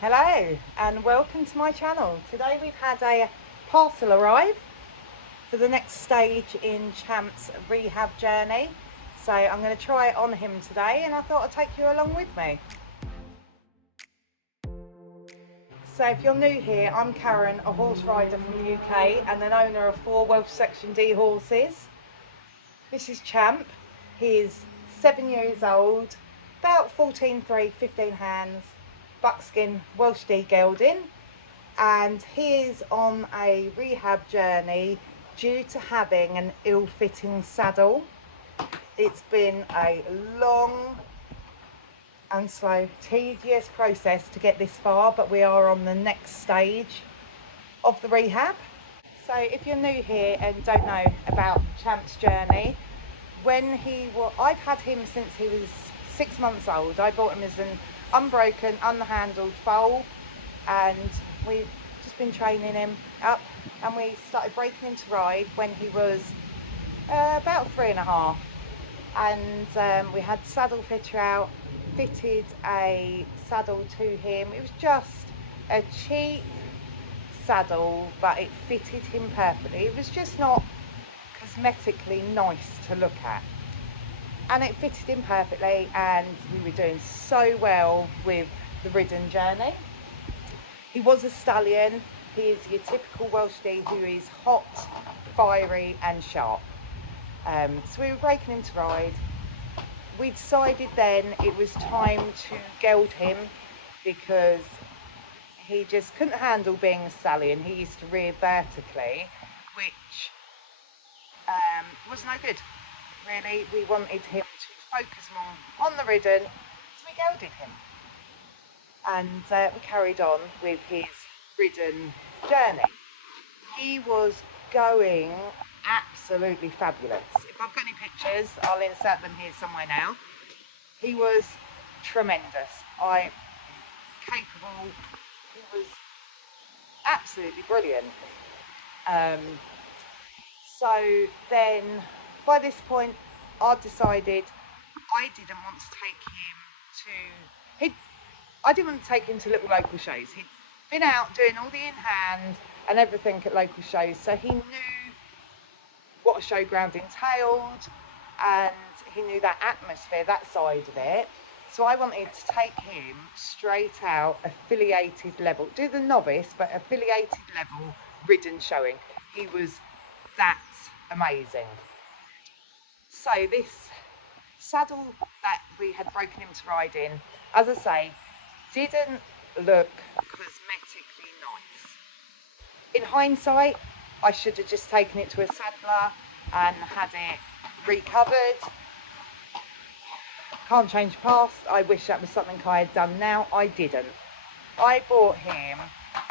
Hello and welcome to my channel. Today we've had a parcel arrive for the next stage in Champ's rehab journey. So I'm going to try it on him today and I thought I'd take you along with me. So if you're new here, I'm Karen, a horse rider from the UK and an owner of 4 Welsh Section D horses. This is Champ. He's 7 years old, about 14.3, 15 hands, buckskin Welsh D gelding, and he is on a rehab journey due to having an ill-fitting saddle. It's been a long and slow, tedious process to get this far, but we are on the next stage of the rehab. So if you're new here and don't know about Champ's journey, I've had him since he was 6 months old. I bought him as an unbroken, unhandled foal, and we've just been training him up, and we started breaking him to ride when he was about 3.5, and we had saddle fitter out, fitted a saddle to him. It was just a cheap saddle, but it fitted him perfectly. It was just not cosmetically nice to look at, and it fitted him perfectly, and we were doing so well with the ridden journey. He was a stallion. He is your typical Welsh D who is hot, fiery and sharp. So we were breaking him to ride. We decided then it was time to geld him because he just couldn't handle being a stallion. He used to rear vertically, which was no good. Really, we wanted him to focus more on the ridden, so we gelded him. And we carried on with his ridden journey. He was going absolutely fabulous. If I've got any pictures, I'll insert them here somewhere now. He was tremendous. Capable. He was absolutely brilliant. So then, by this point, I decided I didn't want to take him to. I didn't want to take him to little local shows. He'd been out doing all the in-hand and everything at local shows, so he knew what a showground entailed, and he knew that atmosphere, that side of it. So I wanted to take him straight out, affiliated level, do the novice, but affiliated level ridden showing. He was that amazing. So this saddle that we had broken him to ride in, as I say, didn't look cosmetically nice. In hindsight, I should have just taken it to a saddler and had it recovered. Can't change the past. I wish that was something I had done now. I didn't. I bought him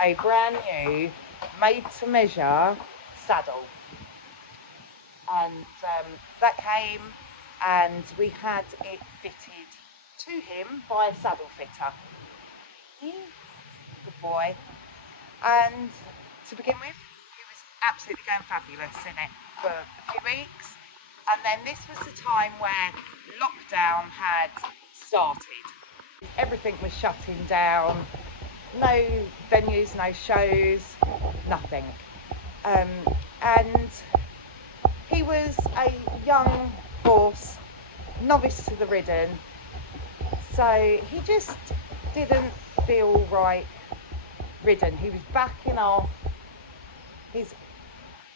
a brand new made to measure saddle, and that came, and we had it fitted to him by a saddle fitter. Good boy. And to begin with, he was absolutely going fabulous in it for a few weeks, and then this was the time where lockdown had started. Everything was shutting down. No venues, no shows, nothing. And he was a young horse, novice to the ridden, so he just didn't feel right ridden. He was backing off.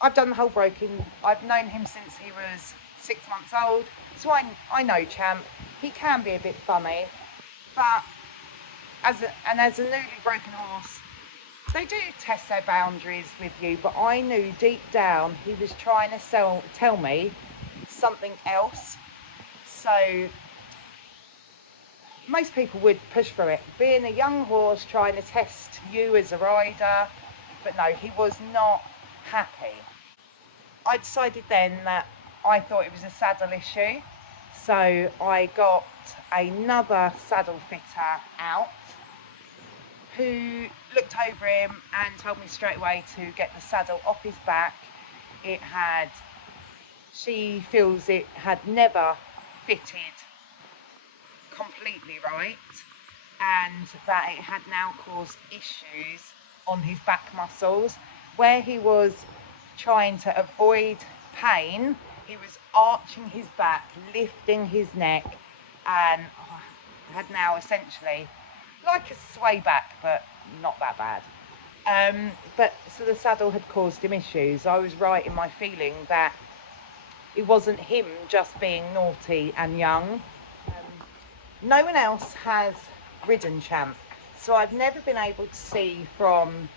I've done the whole broking. I've known him since he was 6 months old, so I know Champ. He can be a bit funny, but as a newly broken horse, they do test their boundaries with you, but I knew deep down he was trying to tell me something else. So most people would push through it, being a young horse trying to test you as a rider, but no, he was not happy. I decided then that I thought it was a saddle issue, so I got another saddle fitter out who looked over him and told me straight away to get the saddle off his back. She feels it had never fitted completely right, and that it had now caused issues on his back muscles. Where he was trying to avoid pain, he was arching his back, lifting his neck, and had now essentially like a sway back, but not that bad. But so the saddle had caused him issues. I was right in my feeling that it wasn't him just being naughty and young. No one else has ridden Champ, so I've never been able to see from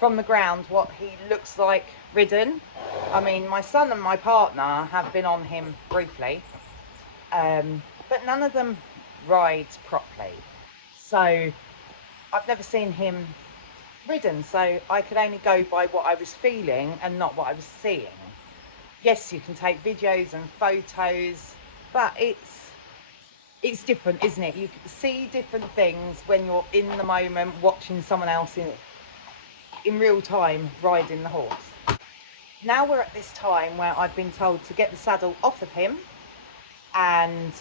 the ground what he looks like ridden. I mean, my son and my partner have been on him briefly, but none of them rides properly. So I've never seen him ridden, so I could only go by what I was feeling and not what I was seeing. Yes, you can take videos and photos, but it's different, isn't it? You can see different things when you're in the moment watching someone else in real time riding the horse. Now we're at this time where I've been told to get the saddle off of him, and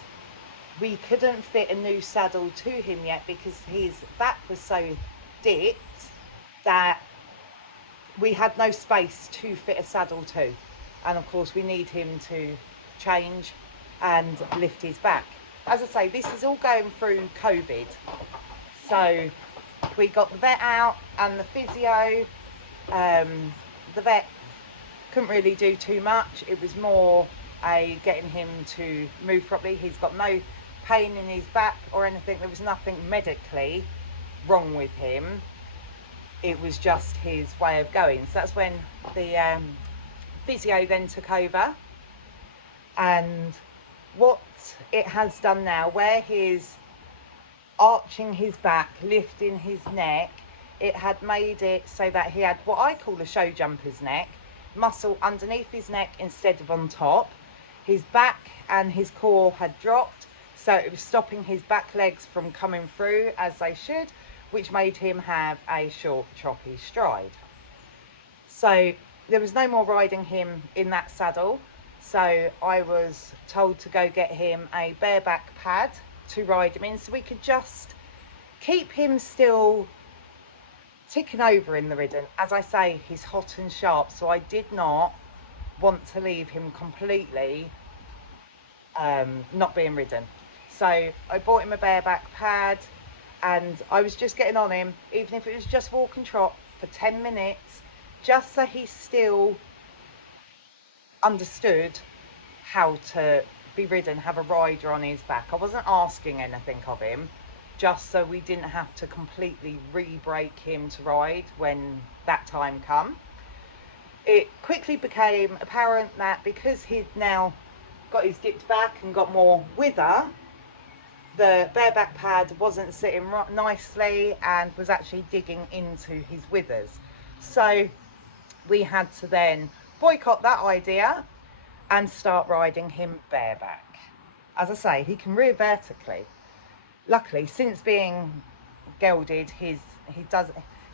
we couldn't fit a new saddle to him yet because his back was so dipped that we had no space to fit a saddle to. And of course we need him to change and lift his back. As I say, this is all going through COVID. So we got the vet out and the physio. The vet couldn't really do too much. It was more getting him to move properly. He's got no pain in his back or anything. There was nothing medically wrong with him. It was just his way of going. So that's when the physio then took over, and what it has done now, where he's arching his back, lifting his neck, it had made it so that he had what I call a show jumper's neck, muscle underneath his neck instead of on top. His back and his core had dropped, so it was stopping his back legs from coming through as they should, which made him have a short, choppy stride. So there was no more riding him in that saddle. So I was told to go get him a bareback pad to ride him in, so we could just keep him still ticking over in the ridden. As I say, he's hot and sharp, so I did not want to leave him completely not being ridden. So I bought him a bareback pad, and I was just getting on him, even if it was just walk and trot for 10 minutes, just so he still understood how to be ridden, have a rider on his back. I wasn't asking anything of him, just so we didn't have to completely re-break him to ride when that time come. It quickly became apparent that because he'd now got his dipped back and got more wither, the bareback pad wasn't sitting nicely and was actually digging into his withers. So we had to then boycott that idea and start riding him bareback. As I say, he can rear vertically. Luckily, since being gelded, he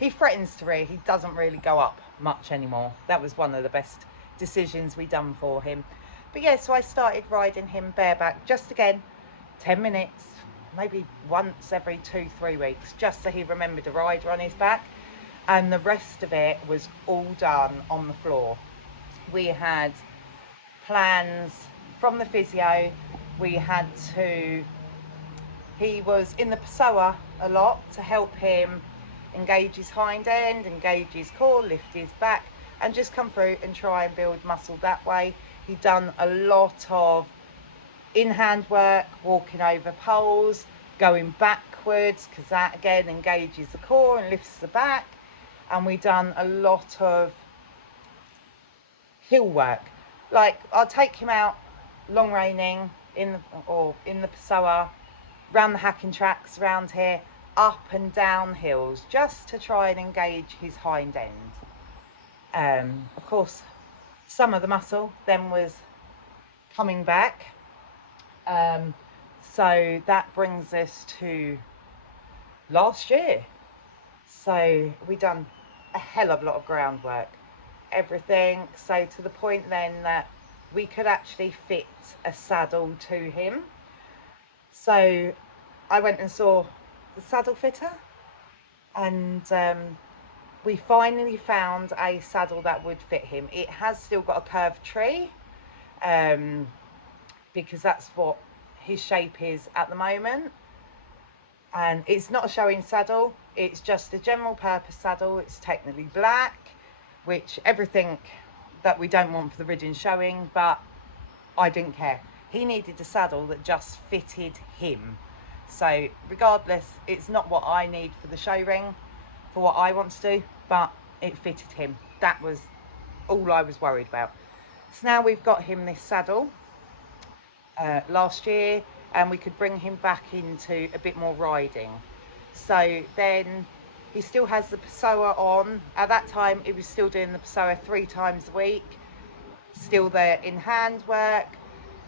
threatens to rear. He doesn't really go up much anymore. That was one of the best decisions we done for him. But yeah, so I started riding him bareback, just again 10 minutes, maybe once every 2-3 weeks, just so he remembered a rider on his back. And the rest of it was all done on the floor. We had plans from the physio. He was in the psoa a lot to help him engage his hind end, engage his core, lift his back, and just come through and try and build muscle that way. He'd done a lot of in-hand work, walking over poles, going backwards, because that again engages the core and lifts the back. And we've done a lot of hill work. Like, I'll take him out long reining in the psoa, round the hacking tracks around here, up and down hills, just to try and engage his hind end. Of course, some of the muscle then was coming back. So that brings us to last year. So we done a hell of a lot of groundwork, everything, so to the point then that we could actually fit a saddle to him. So I went and saw the saddle fitter, and we finally found a saddle that would fit him. It has still got a curved tree, because that's what his shape is at the moment. And it's not a showing saddle, it's just a general purpose saddle. It's technically black, which everything that we don't want for the ridden showing, but I didn't care. He needed a saddle that just fitted him. So regardless, it's not what I need for the show ring, for what I want to do, but it fitted him. That was all I was worried about. So now we've got him this saddle last year, and we could bring him back into a bit more riding. So then he still has the Pessoa on. At that time, he was still doing the Pessoa 3 times a week, still there in handwork,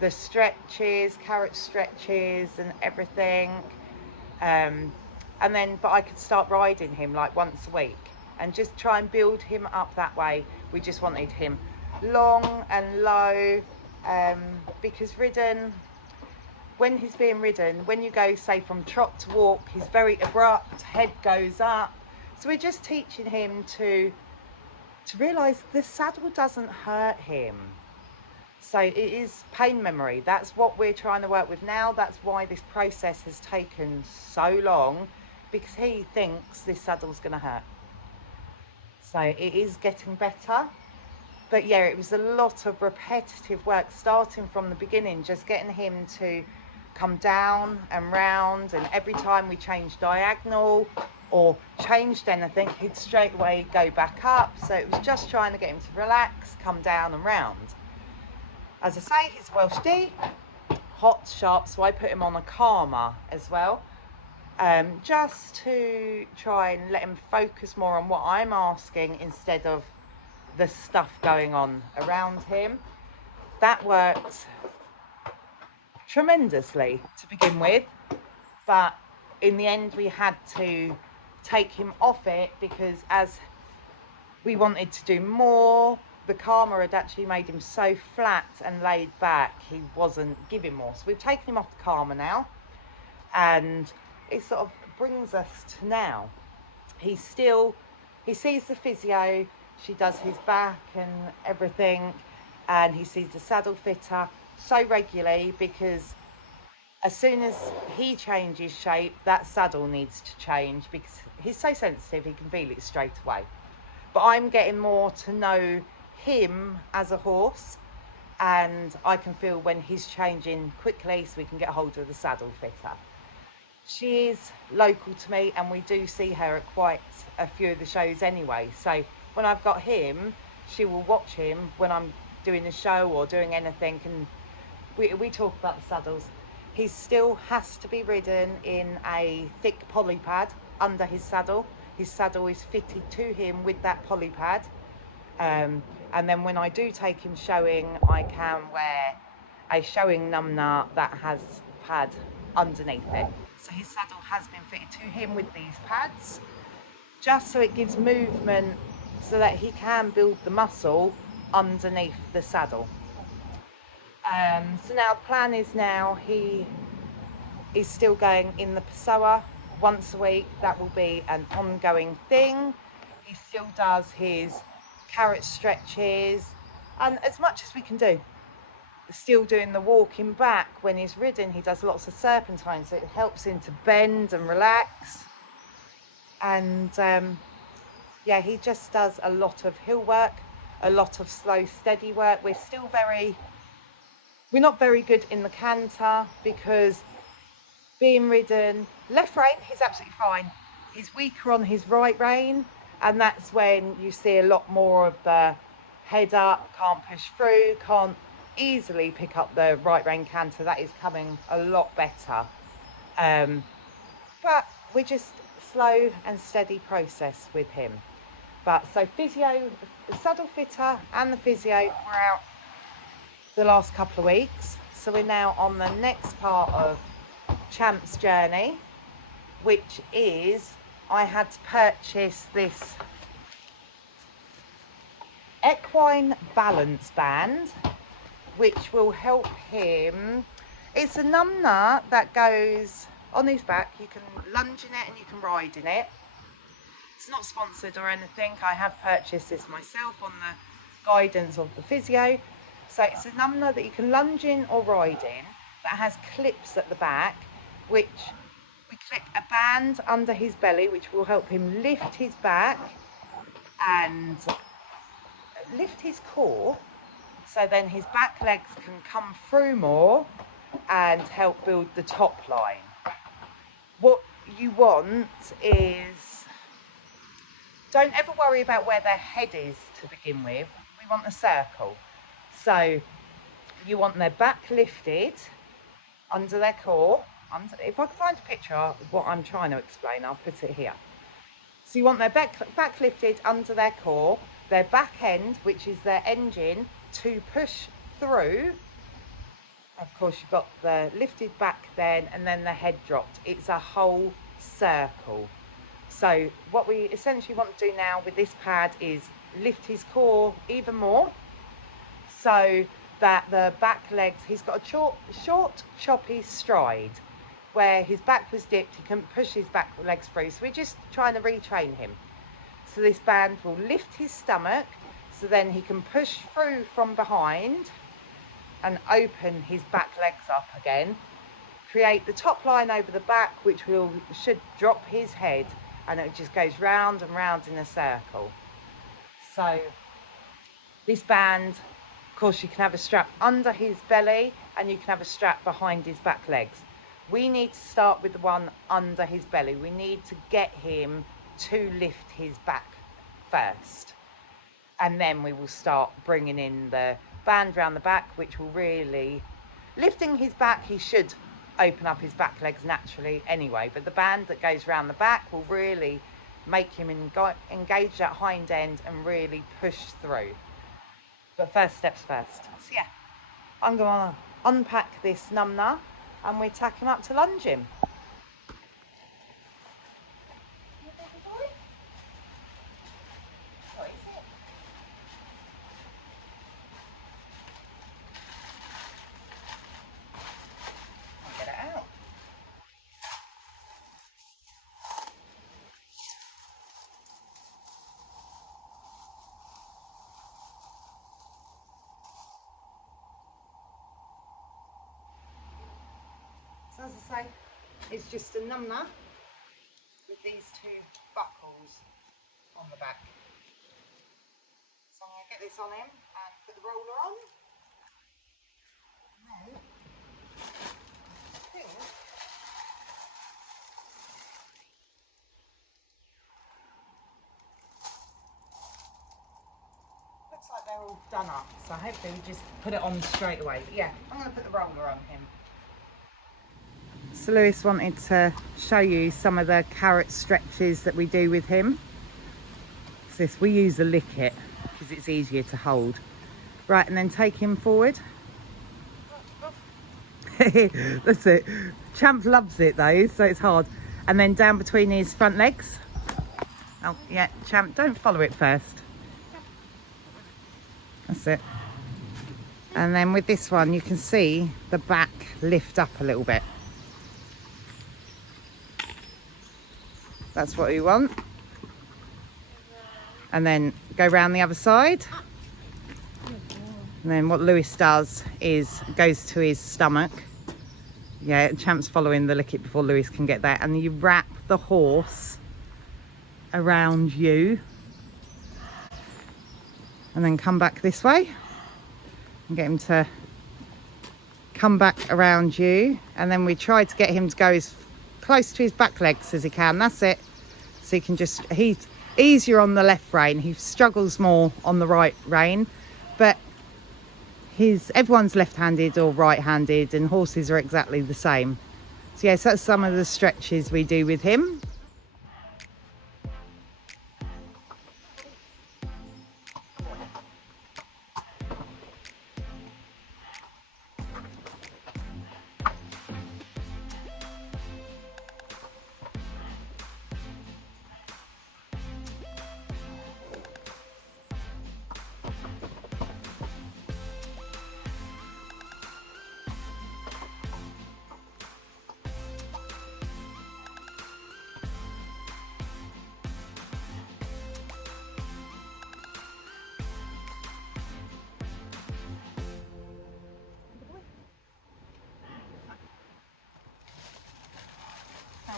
the stretches, carrot stretches and everything. And then, but I could start riding him like once a week and just try and build him up that way. We just wanted him long and low, because ridden, when he's being ridden, when you go say from trot to walk, he's very abrupt, head goes up. So we're just teaching him to realise the saddle doesn't hurt him. So it is pain memory. That's what we're trying to work with now. That's why this process has taken so long, because he thinks this saddle's going to hurt. So it is getting better. But yeah, it was a lot of repetitive work, starting from the beginning, just getting him to come down and round, and every time we changed diagonal or changed anything, he'd straight away go back up. So it was just trying to get him to relax, come down and round. As I say, he's Welsh D, hot, sharp, so I put him on a calmer as well, just to try and let him focus more on what I'm asking instead of the stuff going on around him. That worked tremendously to begin with, but in the end we had to take him off it, because as we wanted to do more, the calmer had actually made him so flat and laid back, he wasn't giving more. So we've taken him off the calmer now, and it sort of brings us to now. He sees the physio, she does his back and everything, and he sees the saddle fitter so regularly, because as soon as he changes shape, that saddle needs to change, because he's so sensitive, he can feel it straight away. But I'm getting more to know him as a horse, and I can feel when he's changing quickly, so we can get hold of the saddle fitter. She is local to me, and we do see her at quite a few of the shows anyway. So when I've got him, she will watch him when I'm doing a show or doing anything, and we talk about the saddles. He still has to be ridden in a thick poly pad under his saddle. His saddle is fitted to him with that poly pad. And then when I do take him showing, I can wear a showing Nuna that has pad underneath it. So his saddle has been fitted to him with these pads, just so it gives movement, so that he can build the muscle underneath the saddle. So now the plan is, now he is still going in the Pessoa once a week. That will be an ongoing thing. He still does his carrot stretches, and as much as we can do. Still doing the walking back when he's ridden, he does lots of serpentine, so it helps him to bend and relax. And yeah, he just does a lot of hill work, a lot of slow steady work. We're not very good in the canter, because being ridden left rein, he's absolutely fine. He's weaker on his right rein, and that's when you see a lot more of the head up, can't push through, can't easily pick up the right rein canter. That is coming a lot better. But we're just slow and steady process with him. But so physio, the saddle fitter and the physio were out the last couple of weeks. So we're now on the next part of Champ's journey, which is, I had to purchase this equine balance band, which will help him. It's a Nuna that goes on his back. You can lunge in it and you can ride in it. It's not sponsored or anything. I have purchased this myself on the guidance of the Physio. So it's a Nuna that you can lunge in or ride in that has clips at the back, which we clip a band under his belly, which will help him lift his back and lift his core, so then his back legs can come through more and help build the top line. What you want is, don't ever worry about where their head is to begin with. We want a circle. So you want their back lifted under their core. If I can find a picture of what I'm trying to explain, I'll put it here. So you want their back lifted under their core, their back end, which is their engine, to push through. Of course, you've got the lifted back then, and then the head dropped. It's a whole circle. So what we essentially want to do now with this pad is lift his core even more, so that the back legs, he's got a short choppy stride. Where his back was dipped, he couldn't push his back legs through. So we're just trying to retrain him. So this band will lift his stomach, so then he can push through from behind and open his back legs up again. Create the top line over the back, which should drop his head, and it just goes round and round in a circle. So this band, of course, you can have a strap under his belly and you can have a strap behind his back legs. We need to start with the one under his belly. We need to get him to lift his back first. And then we will start bringing in the band around the back, which will really, lifting his back, he should open up his back legs naturally anyway. But the band that goes around the back will really make him engage that hind end and really push through. But first steps first. So yeah, I'm going to unpack this Nuna and we tack him up to lunge him. Get it out. So as I say, it's just a Nuna with these two buckles on the back. So I'm going to get this on him and put the roller on. And then I think looks like they're all done up. So hopefully we just put it on straight away. But yeah, I'm going to put the roller on him. So Lewis wanted to show you some of the carrot stretches that we do with him. So this, we use the licket because it's easier to hold. Right, and then take him forward. That's it. Champ loves it though, so it's hard. And then down between his front legs. Oh yeah, Champ, don't follow it first. That's it. And then with this one, you can see the back lift up a little bit. That's what we want. And then go round the other side. And then what Lewis does is goes to his stomach. Yeah, Champ's following the licket before Lewis can get there. And you wrap the horse around you. And then come back this way. And get him to come back around you. And then we try to get him to go as close to his back legs as he can. That's it. So he can just, he's easier on the left rein. He struggles more on the right rein. But everyone's left-handed or right-handed, and horses are exactly the same. So yes, that's some of the stretches we do with him.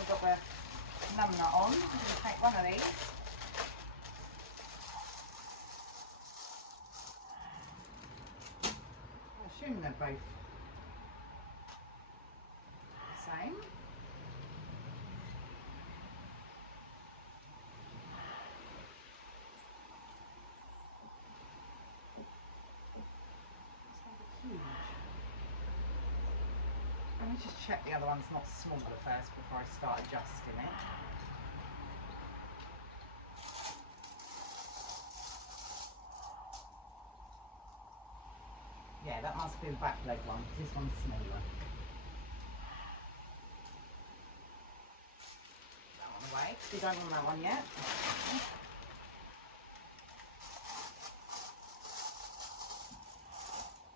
we've got the Nuna on. I'm going to take one of these. I assume they're both the same. Let me just check the other one's not smaller first before I start adjusting it. Yeah, that must be the back leg one, because this one's smaller. That one away, we don't want that one yet.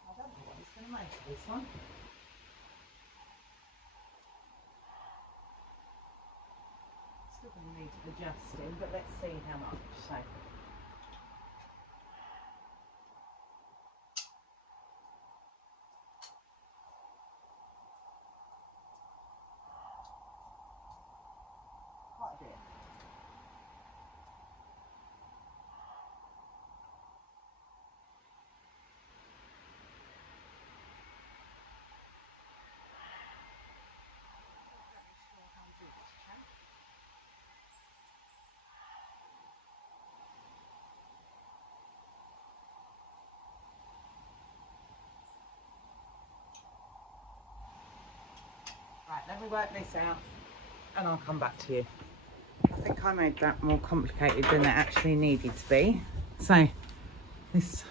I don't know what it's going to make of this one. Still going to need adjusting, but let's see how much. So. Quite a bit. Right, let me work this out and I'll come back to you. I think I made that more complicated than it actually needed to be. So this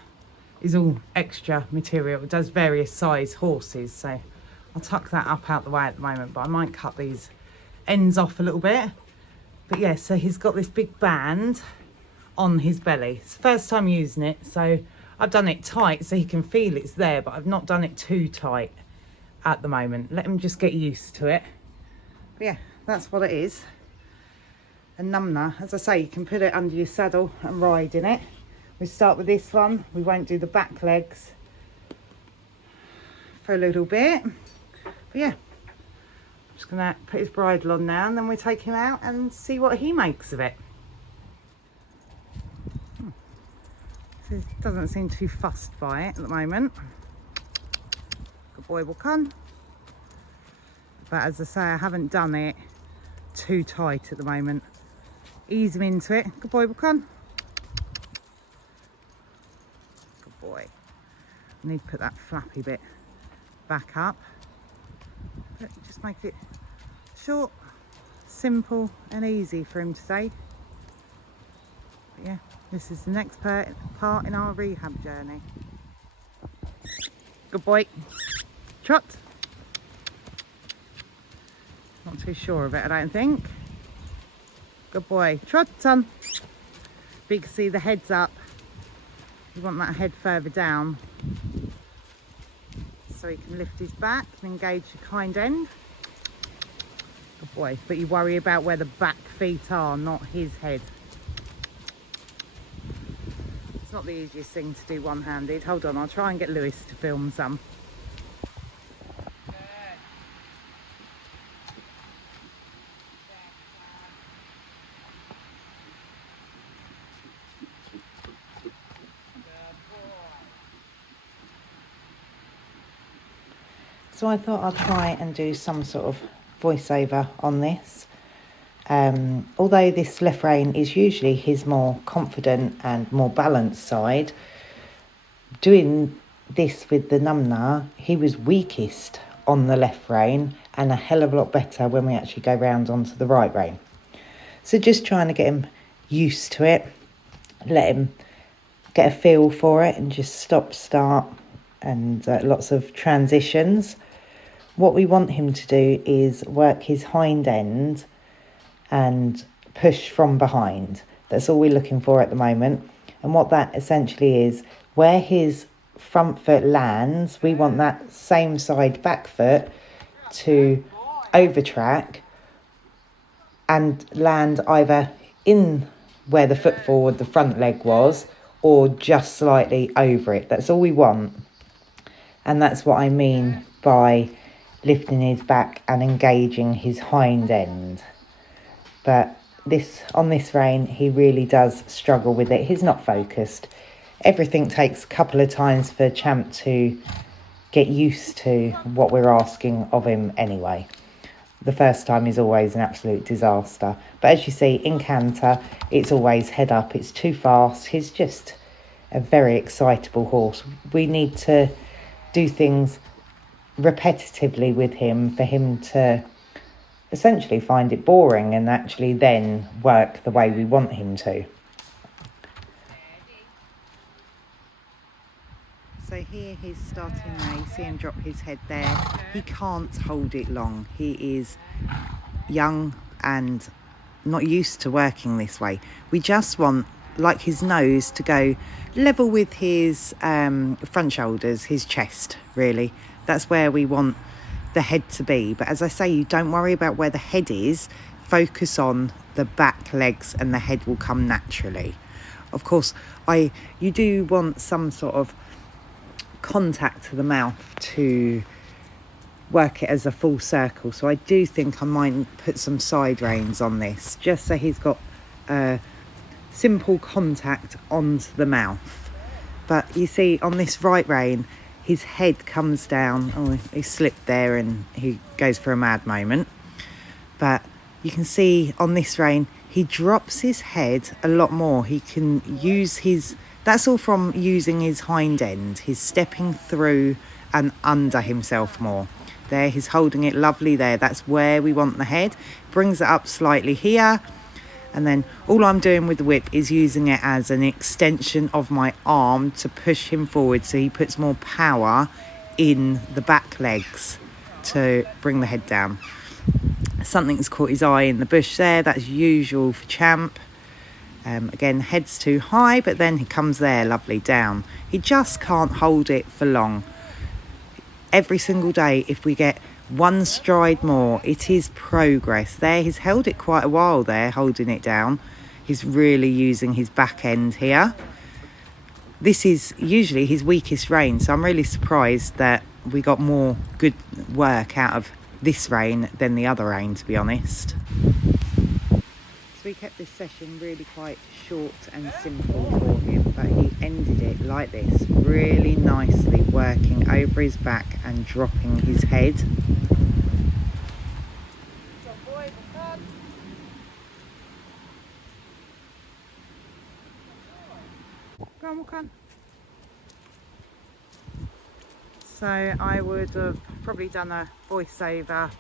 is all extra material. It does various size horses, so I'll tuck that up out the way at the moment, but I might cut these ends off a little bit. But yeah, so he's got this big band on his belly. It's the first time using it, so I've done it tight so he can feel it's there, but I've not done it too tight at the moment. Let him just get used to it. But yeah, that's what it is. And Nuna, as I say, you can put it under your saddle and ride in it. We start with this one. We won't do the back legs for a little bit. But yeah, I'm just gonna put his bridle on now and then we take him out and see what he makes of it. So he doesn't seem too fussed by it at the moment. Good boy, will come. But as I say, I haven't done it too tight at the moment. Ease him into it. Good boy, will come. Good boy. I need to put that flappy bit back up. But just make it short, simple and easy for him to say. But yeah, this is the next part in our rehab journey. Good boy. Trot. Not too sure of it, I don't think. Good boy. Trot, son. But you can see the head's up. You want that head further down so he can lift his back and engage the hind end. Good boy. But you worry about where the back feet are, not his head. It's not the easiest thing to do one-handed. Hold on, I'll try and get Lewis to film some. So I thought I'd try and do some sort of voiceover on this. Although this left rein is usually his more confident and more balanced side, doing this with the Nuna, he was weakest on the left rein and a hell of a lot better when we actually go round onto the right rein. So just trying to get him used to it, let him get a feel for it and just stop, start and lots of transitions. What we want him to do is work his hind end and push from behind. That's all we're looking for at the moment. And what that essentially is, where his front foot lands, we want that same side back foot to overtrack and land either in where the foot forward, the front leg was, or just slightly over it. That's all we want. And that's what I mean by lifting his back and engaging his hind end. But on this rein, he really does struggle with it. He's not focused. Everything takes a couple of times for Champ to get used to what we're asking of him anyway. The first time is always an absolute disaster. But as you see, in canter, it's always head up. It's too fast. He's just a very excitable horse. We need to do things repetitively with him for him to essentially find it boring and actually then work the way we want him to. So here he's starting now. You see him drop his head there. He can't hold it long. He is young and not used to working this way. We just want, like, his nose to go level with his front shoulders, his chest, really. That's where we want the head to be. But as I say, you don't worry about where the head is. Focus on the back legs and the head will come naturally. Of course, you do want some sort of contact to the mouth to work it as a full circle. So I do think I might put some side reins on this, just so he's got simple contact onto the mouth. But you see on this right rein, his head comes down. Oh, he slipped there and he goes for a mad moment. But you can see on this rein, he drops his head a lot more. He can use his, that's all from using his hind end. He's stepping through and under himself more. There, he's holding it lovely there. That's where we want the head. Brings it up slightly here. And then all I'm doing with the whip is using it as an extension of my arm to push him forward, so he puts more power in the back legs to bring the head down. Something's caught his eye in the bush there. That's usual for Champ. Again, head's too high, but then he comes there lovely down. He just can't hold it for long. Every single day, if we get one stride more, it is progress. There, he's held it quite a while there, holding it down. He's really using his back end here. This is usually his weakest rein, so I'm really surprised that we got more good work out of this rein than the other rein, to be honest. So we kept this session really quite short and simple for him, but he ended it like this, really nicely, working over his back and dropping his head. Go on, walk on. So I would have probably done a voiceover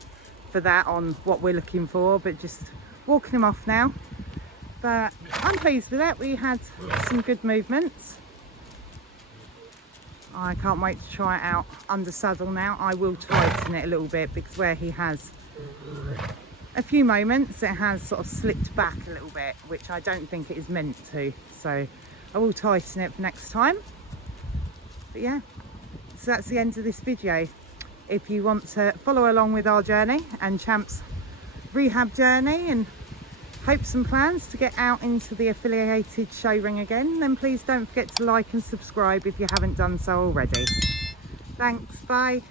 for that on what we're looking for, but just walking him off now. But I'm pleased with that. We had some good movements. I can't wait to try it out under saddle now. I will tighten it a little bit because where he has a few moments, it has sort of slipped back a little bit, which I don't think it is meant to. So I will tighten it for next time. But yeah, so that's the end of this video. If you want to follow along with our journey and Champ's rehab journey and hopes and plans to get out into the affiliated show ring again, then please don't forget to like and subscribe if you haven't done so already. Thanks, bye.